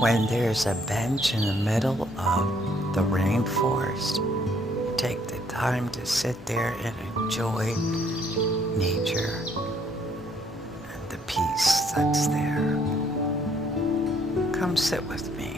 when there's a bench in the middle of the rainforest, you take the time to sit there and enjoy nature and the peace that's there. Come sit with me.